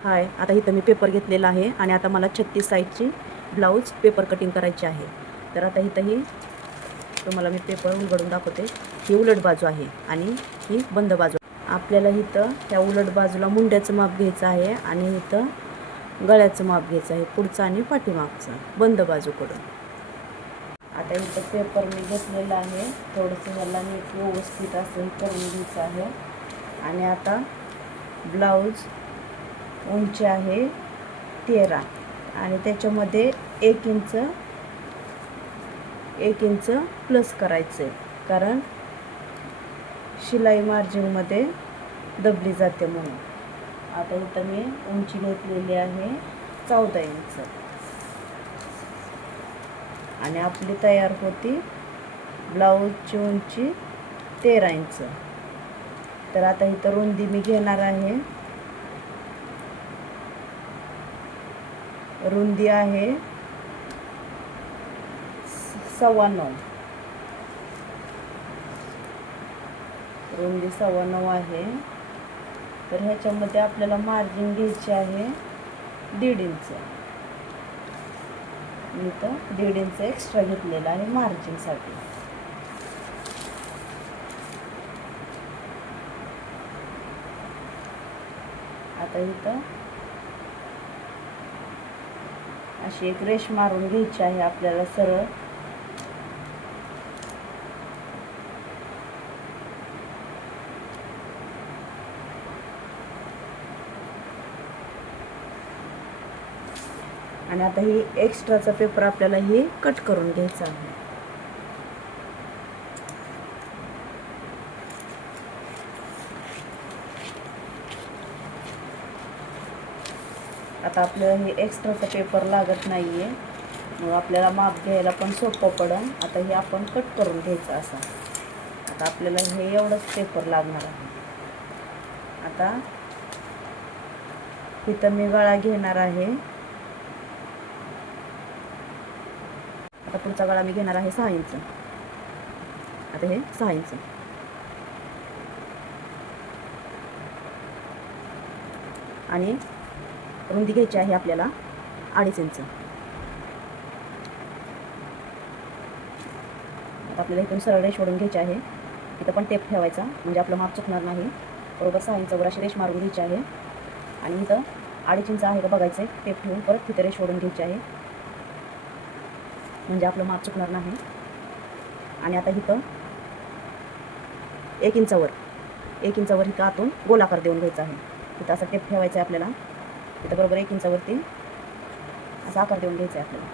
हाय, आता इथं मी पेपर घेतलेला आहे आणि आता मला 36 साईजची ब्लाऊज पेपर कटिंग करायची आहे. तर आता इथं तुम्हाला मी पेपर उलगडून दाखवते. ही उलट बाजू आहे आणि ही बंद बाजू. आपल्याला इथं ह्या उलट बाजूला मुंड्याचं माप घ्यायचं आहे आणि इथं गळ्याचं माप घ्यायचं आहे, पुढचं आणि पाठीमागचं बंद बाजूकडून. आता इथं पेपर मी घेतलेला आहे, थोडंसं ह्याला मी व्यवस्थित असं करून घ्यायचं आहे. आणि आता ब्लाऊज उंची आहे 13 आणि त्याच्यामध्ये 1 इंच प्लस करायचं आहे, कारण शिलाई मार्जिनमध्ये दबली जाते म्हणून. आता इथं मी उंची घेतलेली आहे 14 इंच आणि आपली तयार होती ब्लाऊजची उंची 13 इंच. तर आता इथं रुंदी मी घेणार आहे, रुंदी आहे 9.25, रुंदी 9.25 आहे. तर ह्याच्यामध्ये आपल्याला मार्जिन घ्यायची आहे 1.5 इंच. मी तर 1.5 इंच एक्स्ट्रा घेतलेला आहे मार्जिनसाठी. आता इथं अशी एक रेष मारून घ्यायची आहे आपल्याला सरळ. आणि आता ही एक्स्ट्राचा पेपर आपल्याला हे कट करून घ्यायचा आहे. आता आपल्याला हे एक्स्ट्राचा पेपर लागत नाही आहे, मग आपल्याला माप घ्यायला पण सोपं पडेल. आता हे आपण कट करून घ्यायचं असं. आता आपल्याला हे एवढंच पेपर लागणार आहे. आता इथं मी गळा घेणार आहे. आता पुढचा गळा मी घेणार आहे 6 इंच. आता हे 6 इंच आणि रुंदी घ्यायची आहे आपल्याला 2.5 इंच. आता आपल्याला इथून सरळ रेष ओढून घ्यायची आहे. इथं पण टेप ठेवायचा म्हणजे आपलं माप चुकणार नाही. बरोबर 6 इंचवर अशी रेष मारून घ्यायची आहे आणि इथं 2.5 इंच आहे का बघायचं आहे. टेप ठेवून परत तिथं रेष ओढून घ्यायची आहे म्हणजे आपलं माप चुकणार नाही. आणि आता इथं 1 इंचावर इथं आतून गोलाकार देऊन घ्यायचा आहे. इथं असा टेप ठेवायचा आहे आपल्याला. इथं बरोबर 1 इंचावरती असा आकार देऊन घ्यायचा आहे आपल्याला.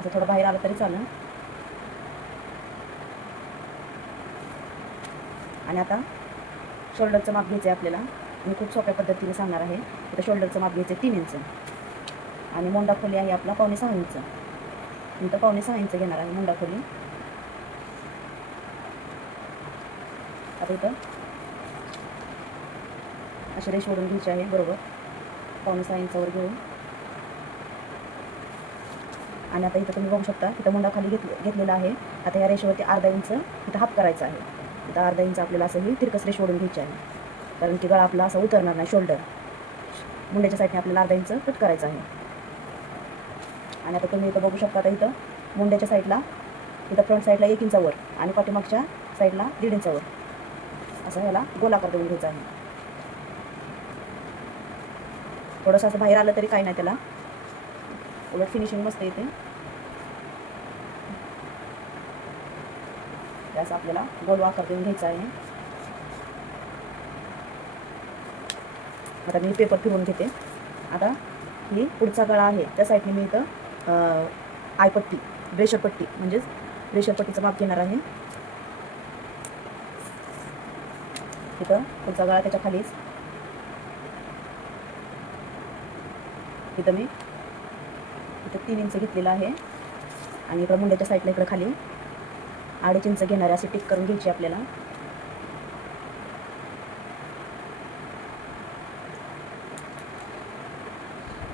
असं थोडं बाहेर आलं तरी चालेल. आणि आता शोल्डरचं माप घ्यायचं आहे आपल्याला. मी खूप सोप्या पद्धतीने सांगणार आहे. इथं शोल्डरचं माप घ्यायचं आहे 3 इंच आणि मोंडा खोली आहे आपला 5.25 इंच. इथं 5.25 इंच घेणार आहे मोंडा खोली. आता इथं अशी रेष ओढून घ्यायची आहे बरोबर 5.25 इंचावर घेऊन. आणि आता इथं तुम्ही बघू शकता इथं मोंडा खाली घेतलेला आहे. आता या रेषेवरती 1/2 इंच इथं हाफ करायचा आहे. इथं 1/2 इंच आपल्याला असं ही तिरकस रेष ओढून घ्यायची आहे, कारण की गळा आपला असं उतरणार नाही. शोल्डर मुंड्याच्या साईडने आपल्याला 1/2 इंच कट करायचं आहे. आणि आता तुम्ही इथं बघू शकता, आता इथं मुंड्याच्या साईडला इथं फ्रंट साईडला 1 इंचावर आणि पाठीमागच्या साईडला 1.5 इंचावर असं ह्याला गोलाकार देऊन घ्यायचा आहे. थोडंसं असं बाहेर आलं तरी काही नाही, त्याला उलट फिनिशिंग मस्त येते. असं आपल्याला गोल आकार देऊन घ्यायचा आहे. आता मी पेपर फिरवून घेते. आता ही पुढचा गळा आहे त्या साईडने मी इथं आयपट्टी ब्रेशरपट्टी म्हणजेच ब्रेशरपट्टीचं माप घेणार आहे. इथं पुढचा गळा त्याच्या खालीच इथं मी इथं 3 इंच घेतलेला आहे आणि इकडं मुंड्याच्या साईडला इकडं खाली 2.5 इंच घेणार आहे. अशी टिक करून घ्यायची आपल्याला.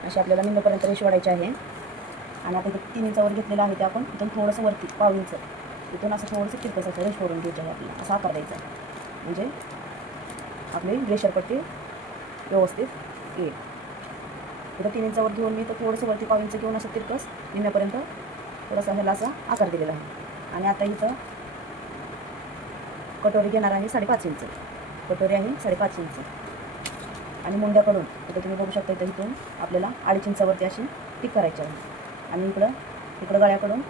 अशी आपल्याला निम्म्यापर्यंत रेष वाढायची आहे. आणि आता इथं 3 इंचावर घेतलेलं आहे ते आपण इथून थोडंसं वरती 1/2 इंच इथून असं थोडंसं तिरकस असं रेष ओढून घ्यायचं आहे आपल्याला. असा आकार द्यायचा आहे म्हणजे आपली ब्रेशर पट्टी व्यवस्थित येईल. इथं 3 इंचावर घेऊन मी तर थोडंसं वरती पाव इंच घेऊन असं तिरकस निम्म्यापर्यंत थोडासा ह्याला असा आकार दिलेला आहे. आणि आता इथं कटोरी घेणार आहे 5.5 इंच. कटोरी आहे 5.5 इंच. आणि मुंड्याकडून इथं तुम्ही बघू शकता, इथं इथून आपल्याला 2.5 इंचावरती अशी टिक करायची आहे. आणि इकडं गळ्याकडून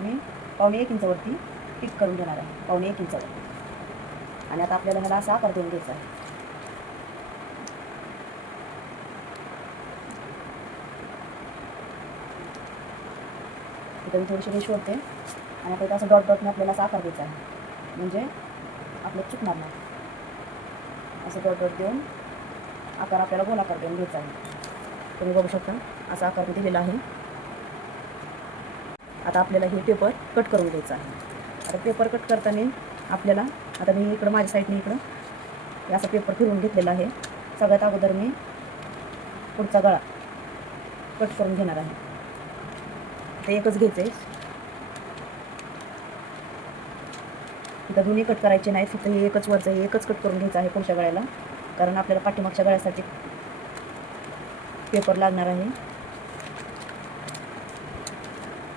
मी 1.25 इंचावरती टिक करून घेणार आहे, 1.25 इंचावर. आणि आता आपल्याला ह्याला असा आकार देऊन घ्यायचा आहे. इथं मी थोडीशी रेष ओढते आणि आता इथं असं डॉटने आपल्याला असा आकार द्यायचा आहे, म्हणजे आपलं चुकणार नाही. असं डॉट देऊन आकार आपल्याला गोलाकार देऊन घ्यायचा आहे. तुम्ही बघू शकता असा आकार मी दिलेला आहे. आता आपल्याला हे पेपर कट करून घ्यायचं आहे. आता पेपर कट करताना आपल्याला, आता मी इकडं माझ्या साईडने इकडं असा पेपर फिरवून घेतलेला आहे. सगळ्यात अगोदर मी पुढचा गळा कट करून घेणार आहे. ते एकच घ्यायचं आहे. इथं दोन्ही कट करायचे नाहीत, फक्त हे एकच वरचं हे एकच कट करून घ्यायचं आहे पुढच्या गळ्याला, कारण आपल्याला पाठीमागच्या गळ्यासाठी पेपर लागणार आहे.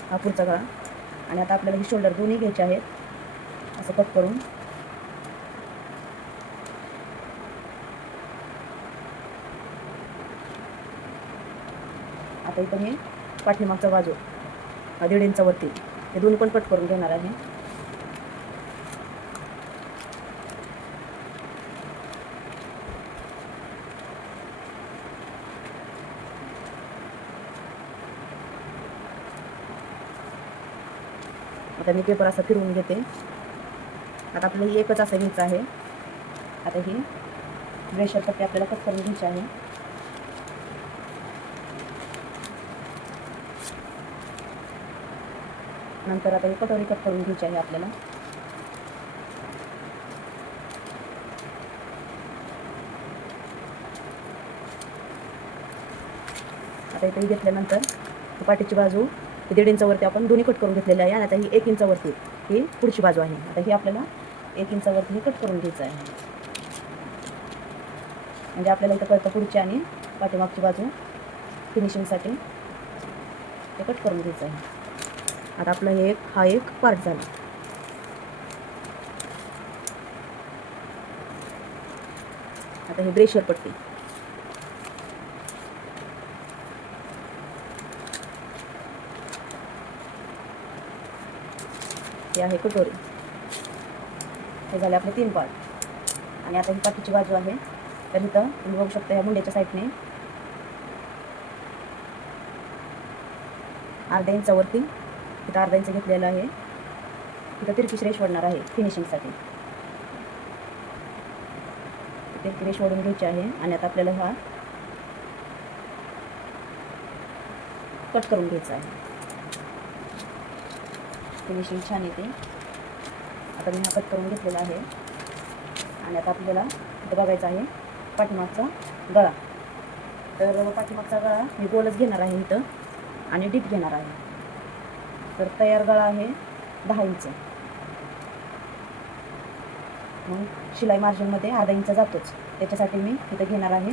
हा पुढचा गळा. आणि आता आपल्याला हे शोल्डर दोन्ही घ्यायचे आहेत असं कट करून. आता इथं मी पाठीमागचा बाजू 1.5 इंचावरती हे दोन्ही पण कट करून घेणार आहे. आता मी पेपर असं फिरवून घेते. आता आपल्याला एकच असं घ्यायचं आहे. आता ही ब्रेशर पट्टी आपल्याला कट करून घ्यायची आहे. नंतर आता ही कटोरी कट करून घ्यायची आहे आपल्याला. आता इथे घेतल्यानंतर पाठीची बाजू 1.5 इंचावरती आपण दोन्ही कट करून घेतलेले आहे. आणि आता ही 1 इंचावरती ही पुढची बाजू आहे. आता ही आपल्याला 1 इंचावरती ही कट करून घ्यायचं आहे. म्हणजे आपल्याला इथं कळतं पुढची आणि पाठीमागची बाजू फिनिशिंगसाठी ते कट करून घ्यायचं आहे. आता आपलं हा एक पार्ट झाला. आता हे ब्रेशर पट्टी. हे आहे कटोरी. हे झाले आपले 3 पार्ट. आणि आता ही पाठीची बाजू आहे. तर इथं तुम्ही बघू शकता, या मुंड्याच्या साईडने 1/2 इंचावरती इथं 1/2 इंच घेतलेलं आहे. इथं तिरकी रेष ओढणार आहे फिनिशिंगसाठी. तिरकी रेष ओढून घ्यायची आहे. आणि आता आपल्याला हा कट करून घ्यायचा आहे. फिनिशिंग छान येते. आता मी हा कट करून घेतलेला आहे. आणि आता आपल्याला इथं बघायचं आहे पाठीमागचा गळा. तर पाठीमागचा गळा मी गोलच घेणार आहे इथं आणि डीप घेणार आहे. तर तयार गळा आहे 10 इंच. मग शिलाई मार्जिनमध्ये 1/2 इंच जातोच, त्याच्यासाठी मी इथं घेणार आहे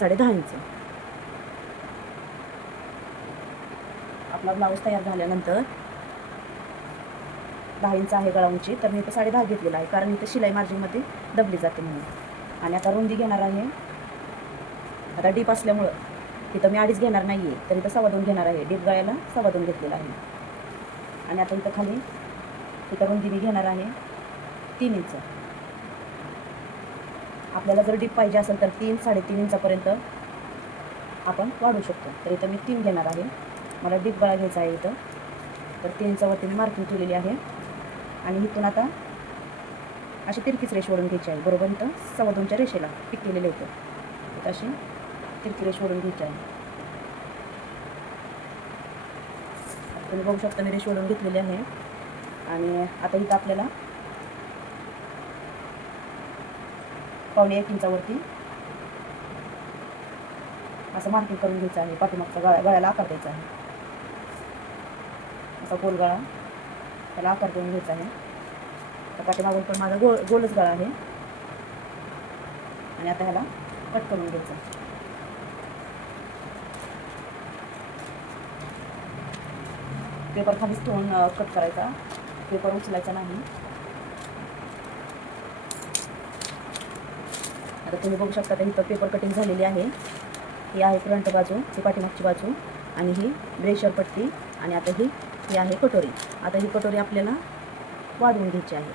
10.5 इंच. आपला ब्लाऊज तयार झाल्यानंतर 10 इंच आहे गळा उंची, तर मी इथं 10.5 घेतलेला आहे, कारण इथं शिलाई मार्जिनमध्ये दबली जाते म्हणून. आणि आता रुंदी घेणार आहे. आता डीप असल्यामुळं इथं मी 2.5 घेणार नाही आहे, तर इथं 2.25 घेणार आहे. डीप गळ्याला 2.25 घेतलेला आहे. आणि आता इथं खाली इथं रुंदी मी घेणार आहे 3 इंच. आपल्याला जर डीप पाहिजे असेल तर 3-3.5 इंचापर्यंत आपण वाढवू शकतो. तर इथं मी 3 घेणार आहे. मला डीप गळा घ्यायचा आहे इथं, तर 3 इंचावरती मी मार्किंग केलेली आहे. आणि इथून आता अशी तिरकीच रेष ओढून घ्यायची आहे. बरोबर इथं 2.25च्या रेषेला पिक केलेलं होतं. इथं अशी तिरकी रेष ओढून घ्यायची आहे. तुम्ही बघू शकता मी रेष ओढून घेतलेली आहे. आणि आता इथं आपल्याला 1.25 इंचावरती असं मार्किंग करून घ्यायचं आहे. पाठीमागचा गळ्याला आकार द्यायचा आहे. असा गोल गळा त्याला आकार देऊन घ्यायचा आहे. तर पाठीमागून पण माझा गोलच गळा आहे. आणि आता ह्याला कट करून घ्यायचं. पेपर खालीच ठेवून कट करायचा, पेपर उचलायचा नाही. आता तुम्ही बघू शकता तर इथं पेपर कटिंग झालेली आहे. ही आहे फ्रंट बाजू, ही पाठीमागची बाजू आणि ही ब्रेशर पट्टी आणि आता ही आहे कटोरी. आता ही कटोरी आपल्याला वाढवून घ्यायची आहे.